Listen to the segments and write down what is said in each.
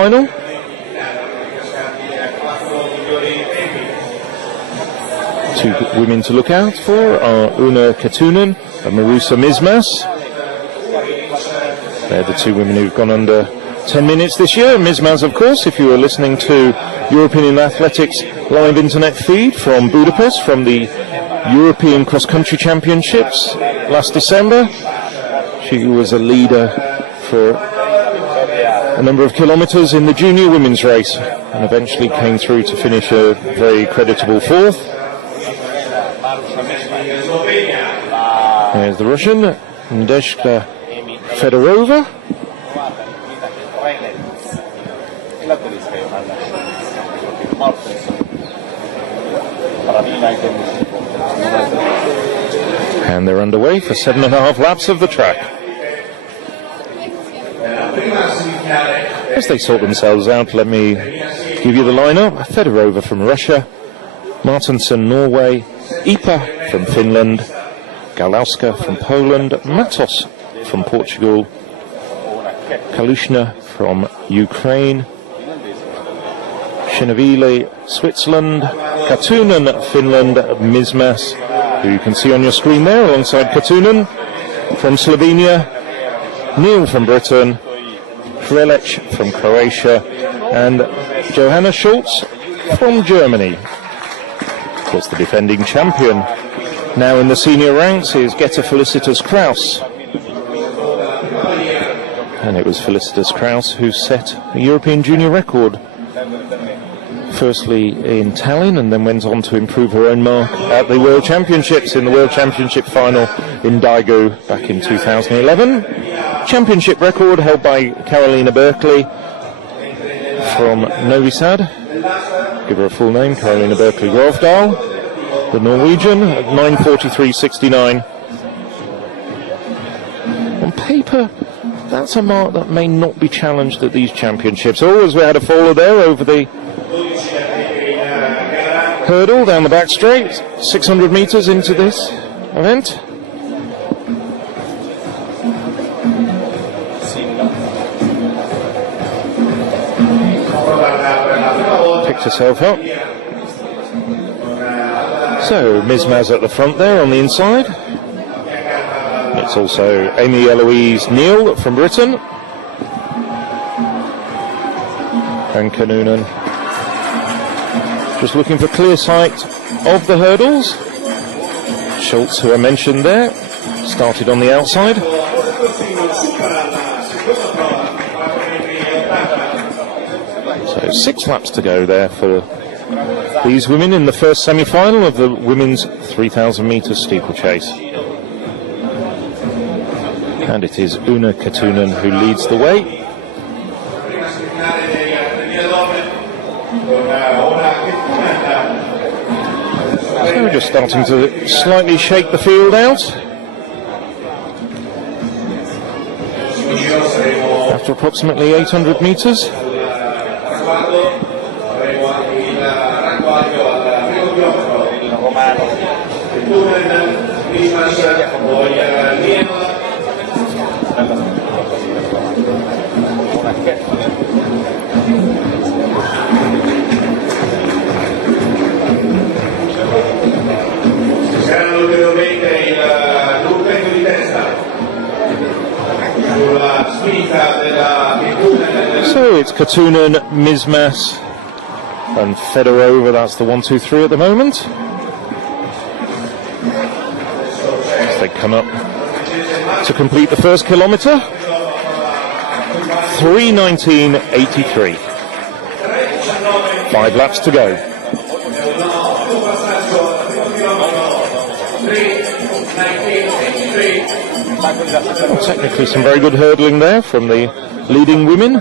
final. Two women to look out for are Una Katunen and Marusa Mismas. They're the two women who've gone under 10 minutes this year. Mismas, of course, if you were listening to European Athletics live internet feed from Budapest, from the European Cross Country Championships last December, she was a leader for a number of kilometres in the junior women's race and eventually came through to finish a very creditable fourth. There's the Russian, Nadezhda Fedorova. And they're underway for 7.5 laps of the track. As they sort themselves out, let me give you the lineup. Fedorova from Russia, Martinsson, Norway, Ipa from Finland, Galauska from Poland, Matos from Portugal, Kalushna from Ukraine, Shinavili, Switzerland, Katunen, Finland, Mismas, who you can see on your screen there alongside Katunen, from Slovenia, Neil from Britain, Hrelec from Croatia, and Johanna Schultz from Germany. Of course, the defending champion now in the senior ranks is Geta Felicitas Kraus. And it was Felicitas Kraus who set a European junior record, firstly in Tallinn, and then went on to improve her own mark at the World Championships in the World Championship final in Daegu back in 2011. Championship record held by Karolina Berkeley from Novi Sad. Give her a full name, Karolina Berkeley Grovdal, the Norwegian, at 9:43.69. On paper, that's a mark that may not be challenged at these championships. Always we had a faller there over the hurdle down the back straight, 600 metres into this event. Picked herself up. So Mismas at the front there on the inside. It's also Amy Eloise Neal from Britain. And Kanunen just looking for clear sight of the hurdles. Schultz, who I mentioned there, started on the outside. So 6 laps to go there for these women in the first semi-final of the women's 3,000 metre steeplechase. And it is Una Katunen who leads the way. So we're just starting to slightly shake the field out. After approximately 800 metres. So it's Katunen, Mismas and Fedorova. That's the 1, 2, 3 at the moment. As they come up to complete the first kilometre. 3:19.83. 5 laps to go. Well, technically some very good hurdling there from the leading women.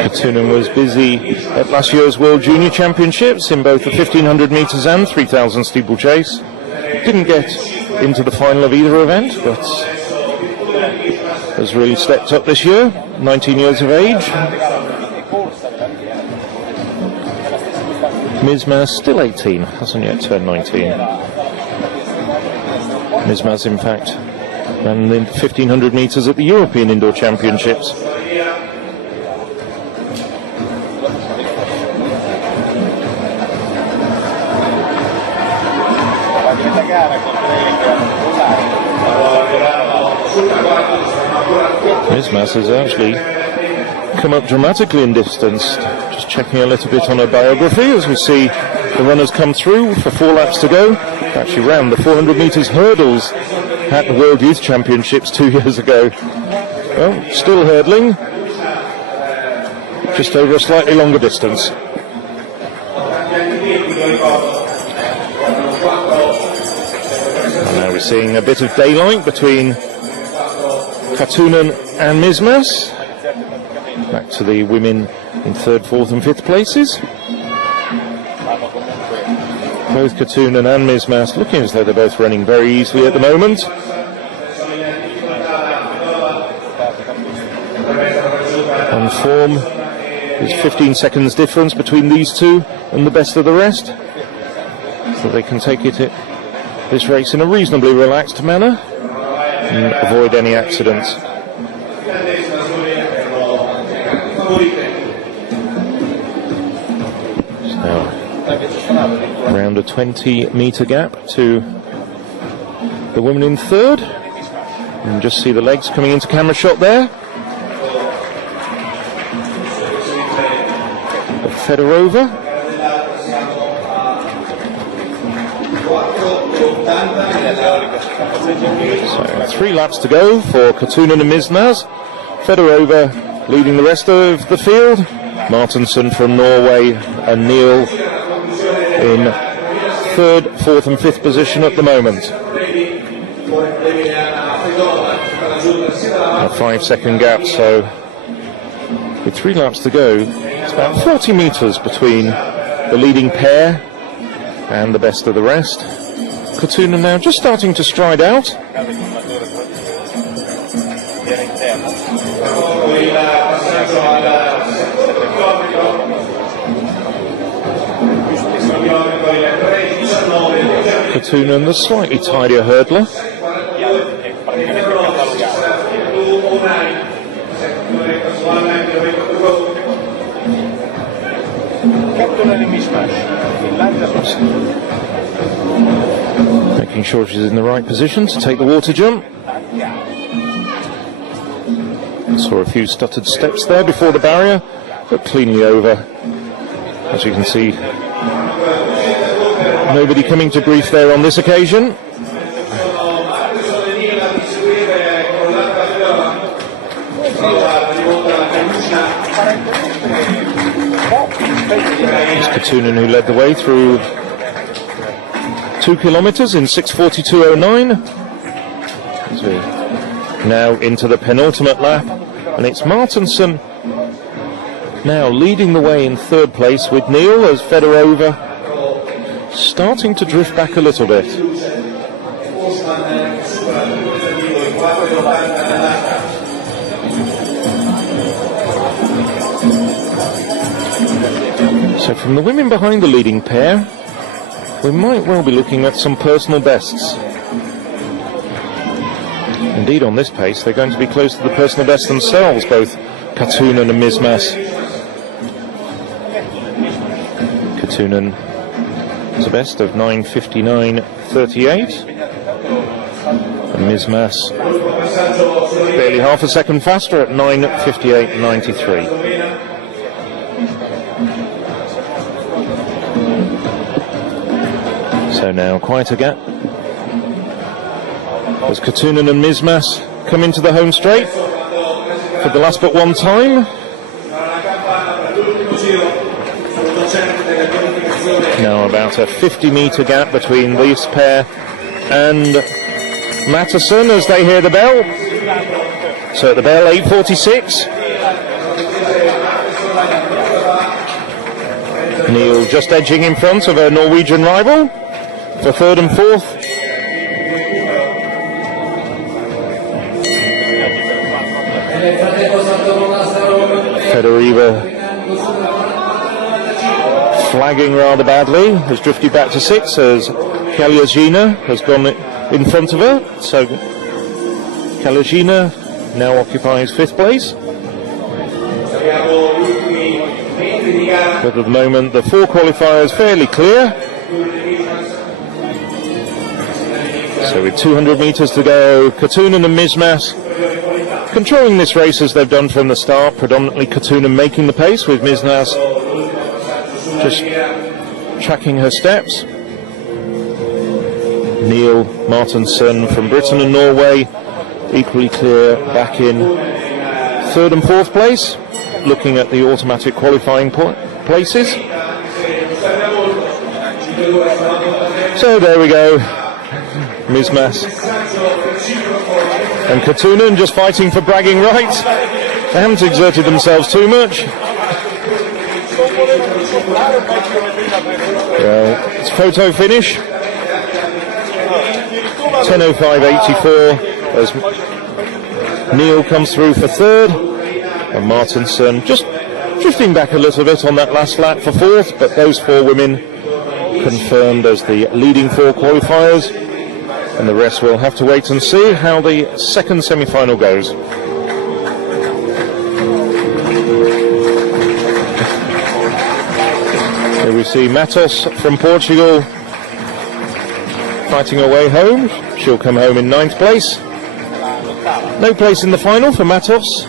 Katunen was busy at last year's World Junior Championships in both the 1,500 metres and 3,000 steeplechase. Didn't get into the final of either event, but has really stepped up this year, 19 years of age. Mismas still 18, hasn't yet turned 19. Mismas, in fact, ran the 1500 metres at the European Indoor Championships. Mismas has actually come up dramatically in distance. Just checking a little bit on her biography as we see the runners come through for 4 laps to go. Actually ran the 400 metres hurdles at the World Youth Championships 2 years ago. Well, still hurdling, just over a slightly longer distance. And now we're seeing a bit of daylight between Katunen and Mismas. Back to the women in 3rd, 4th and 5th places. Both Katunen and Mismas looking as though they're both running very easily at the moment. On form, there's 15 seconds difference between these two and the best of the rest. So they can take this race in a reasonably relaxed manner and avoid any accidents. Around a 20-metre gap to the woman in 3rd. And just see the legs coming into camera shot there. Fedorova. So 3 laps to go for Katunen and Mismas. Fedorova leading the rest of the field. Martinsson from Norway and Neil in 3rd, 4th and 5th position at the moment. A 5-second gap, so with 3 laps to go, it's about 40 metres between the leading pair and the best of the rest. Katunen now just starting to stride out. Katunen, the slightly tidier hurdler. Making sure she's in the right position to take the water jump. Saw a few stuttered steps there before the barrier, but cleanly over. As you can see, nobody coming to grief there on this occasion. It's Katunen who led the way through 2 kilometres in 6:42.09. Now into the penultimate lap, and it's Martinsson now leading the way in 3rd place with Neil as Fedorova starting to drift back a little bit. So from the women behind the leading pair, we might well be looking at some personal bests. Indeed, on this pace, they're going to be close to the personal best themselves, both Katunen and Mismas. Katunen has a best of 9:59.38, and Mismas barely half a second faster at 9:58.93. So now quite a gap as Katunen and Mismas come into the home straight for the last but one time. Now about a 50-metre gap between this pair and Matteson as they hear the bell. So at the bell, 8:46. Neil just edging in front of a Norwegian rival for 3rd and 4th. flagging rather badly, has drifted back to 6 as Kalyazhina has gone in front of her. So Kalyazhina now occupies 5th place. But at the moment the 4 qualifiers fairly clear. So with 200 metres to go, Katunen and Mismas controlling this race as they've done from the start, predominantly Katunen making the pace, with Mismas just tracking her steps. Neil Martinson from Britain and Norway equally clear back in 3rd and 4th place, looking at the automatic qualifying places. So there we go, Mismas and Katunen just fighting for bragging rights. They haven't exerted themselves too much. It's photo finish. 10:05.84 as Neil comes through for 3rd, and Martinson just drifting back a little bit on that last lap for 4th, but those 4 women confirmed as the leading 4 qualifiers, and the rest will have to wait and see how the second semi-final goes. Here we see Matos from Portugal fighting her way home. She'll come home in 9th place. No place in the final for Matos.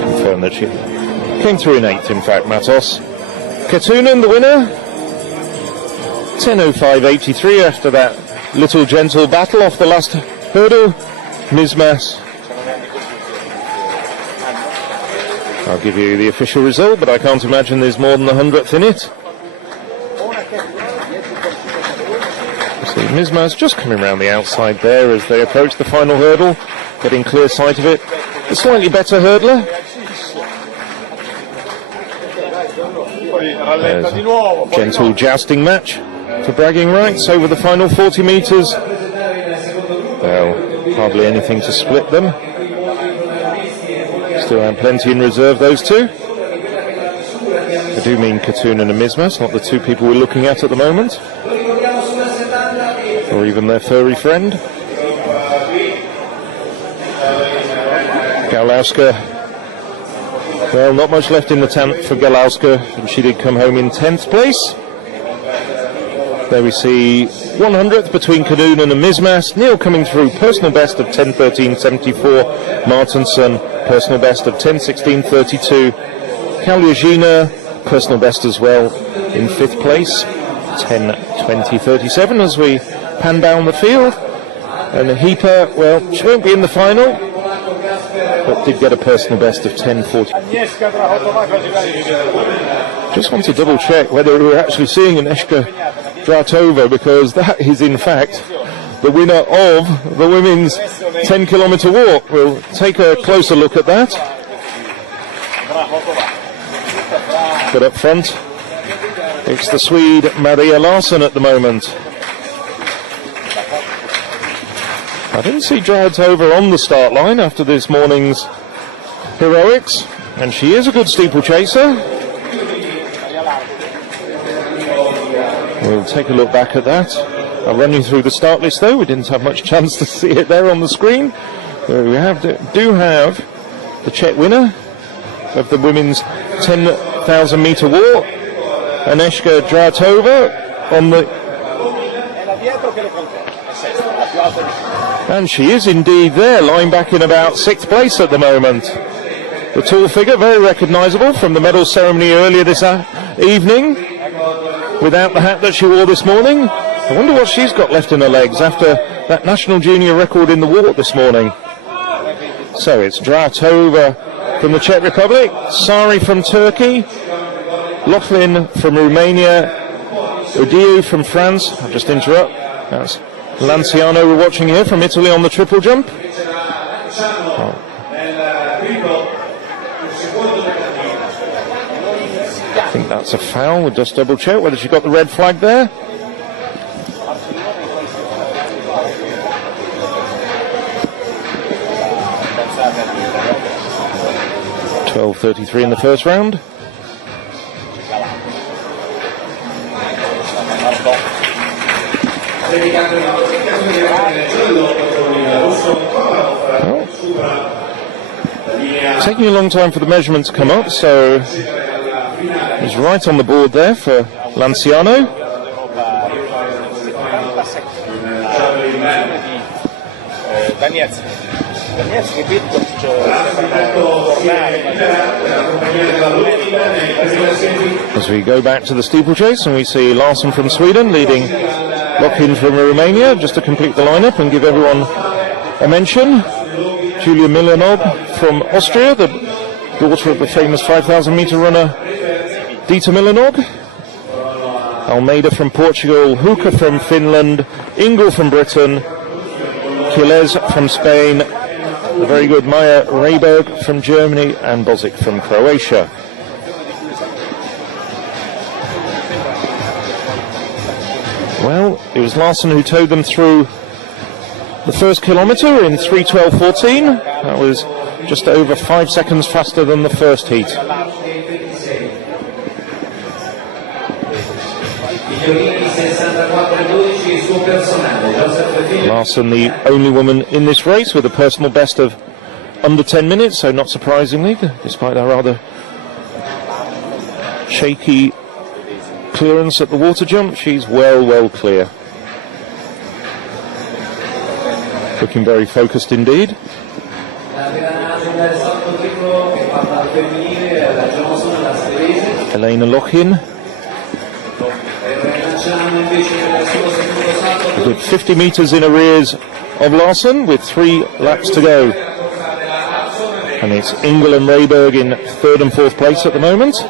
Confirm that she came through in 8th, in fact, Matos. Katunen, the winner. 10:05.83 after that little gentle battle off the last hurdle. Mismas. I'll give you the official result, but I can't imagine there's more than the 100th in it. See Mismas just coming around the outside there as they approach the final hurdle, getting clear sight of it. The slightly better hurdler. There's a gentle jousting match for bragging rights over the final 40 metres. Well, hardly anything to split them. Still have plenty in reserve, those two. I do mean Katunen and Mismas, not the 2 people we're looking at the moment, or even their furry friend. Galauska. Well, not much left in the tank for Galauska, and she did come home in 10th place. There we see 100th between Katunen and Mismas. Neil coming through, personal best of 10:13.74. Martinson, personal best of 10:16.32. Kalyazhina, personal best as well in 5th place, 10:20.37 as we pan down the field. And Heeper, well, she won't be in the final, but did get a personal best of 10:40. Just want to double check whether we're actually seeing Agnieszka Dratova, because that is in fact the winner of the women's 10-kilometre walk. We'll take a closer look at that. But up front, it's the Swede Maria Larsson at the moment. I didn't see Dratova on the start line after this morning's heroics, and she is a good steeplechaser. We'll take a look back at that. I'll run you through the start list though. We didn't have much chance to see it there on the screen. So we do have the Czech winner of the women's 10,000 metre walk, Agnieszka Dratova, on the... And she is indeed there, lying back in about 6th place at the moment. The tall figure, very recognisable from the medal ceremony earlier this evening, without the hat that she wore this morning. I wonder what she's got left in her legs after that national junior record in the walk this morning. So it's Dratova from the Czech Republic, Sari from Turkey, Laughlin from Romania, Odiu from France. I'll just interrupt. That's Lanciano we're watching here from Italy on the triple jump. Oh. I think that's a foul. We'll just double check whether she got the red flag there. 12:33 in the first round. Well, taking a long time for the measurement to come up, so it's right on the board there for Lanciano. As we go back to the steeplechase, and we see Larsson from Sweden leading Lock-in from Romania, just to complete the lineup and give everyone a mention. Julia Milanov from Austria, the daughter of the famous 5,000 meter runner Dita Milanov. Almeida from Portugal, Huka from Finland, Ingel from Britain, Quilez from Spain, the very good Maya Rayberg from Germany, and Bozic from Croatia. Well, it was Larsson who towed them through the first kilometre in 3:12.14. That was just over 5 seconds faster than the first heat. Larsson, the only woman in this race with a personal best of under 10 minutes, so not surprisingly, despite her rather shaky clearance at the water jump, she's well clear. Looking very focused indeed. Elena Lock-in. A good 50 metres in arrears of Larsson with 3 laps to go. And it's Ingel and Rayberg in 3rd and 4th place at the moment.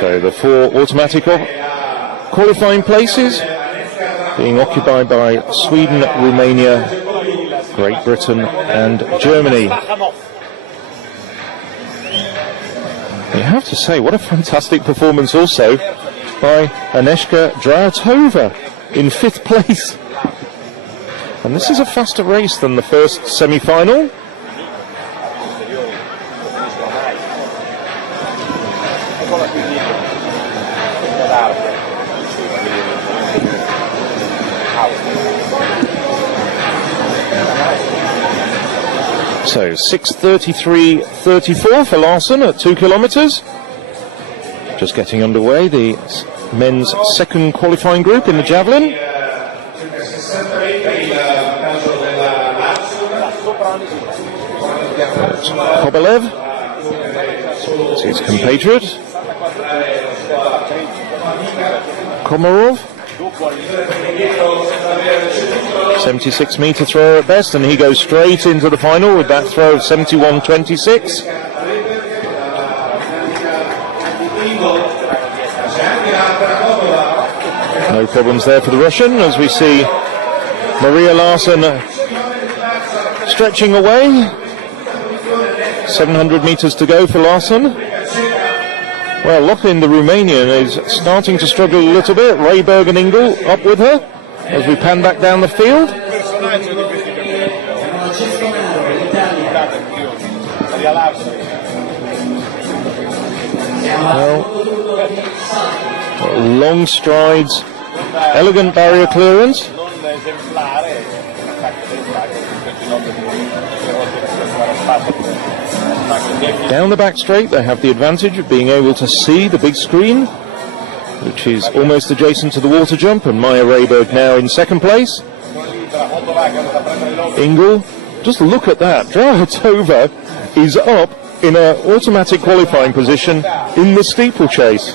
So the 4 automatic qualifying places being occupied by Sweden, Romania, Great Britain and Germany. You have to say, what a fantastic performance also by Agnieszka Drajatova in 5th place. And this is a faster race than the first semi-final. So 6:33.34 for Larsson at 2 kilometres. Just getting underway, the men's second qualifying group in the javelin. Kobelev, it's his compatriot. Komarov, 76 metre thrower at best, and he goes straight into the final with that throw of 71.26. No problems there for the Russian, as we see Maria Larsson stretching away. 700 metres to go for Larsson. Well, Lock-in, the Romanian, is starting to struggle a little bit. Rayberg and Ingel up with her as we pan back down the field. Well, long strides, elegant barrier clearance. Down the back straight, they have the advantage of being able to see the big screen, which is almost adjacent to the water jump, and Maya Rayberg now in 2nd place. Ingel, just look at that, Drajatova is up in an automatic qualifying position in the steeplechase.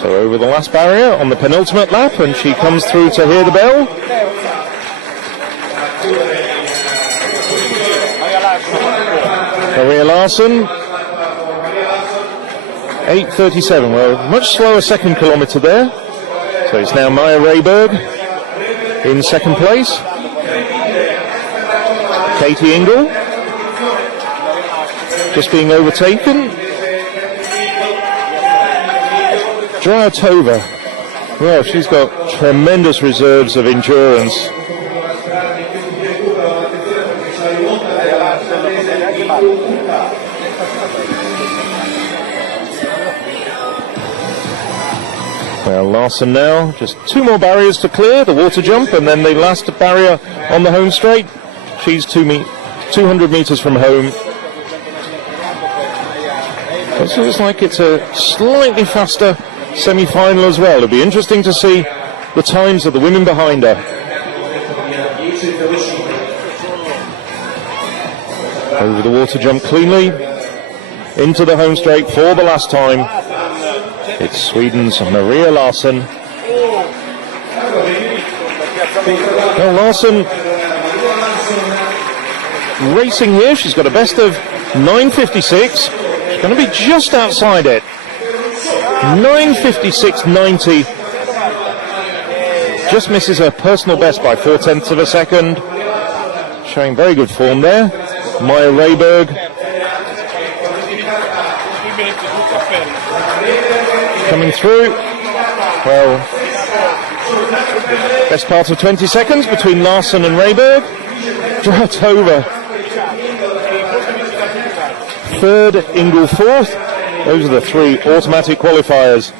So over the last barrier on the penultimate lap, and she comes through to hear the bell. Maria Larsson, 8:37. Well, much slower 2nd kilometre there. So it's now Maya Rayberg in 2nd place. Katie Ingel just being overtaken. Dratova, well, she's got tremendous reserves of endurance. Well, Larson now, just 2 more barriers to clear, the water jump and then the last barrier on the home straight. She's 200 metres from home. It looks like it's a slightly faster semi-final as well. It'll be interesting to see the times of the women behind her. Over the water jump cleanly, into the home straight for the last time. It's Sweden's Maria Larsson. Well, Larsson racing here. She's got a best of 9:56. She's going to be just outside it. 9:56.90. Just misses her personal best by 0.4 of a second. Showing very good form there. Maya Rayberg. Coming through. Well, best part of 20 seconds between Larsson and Rayberg. Dratova third, Ingle fourth. Those are the 3 automatic qualifiers.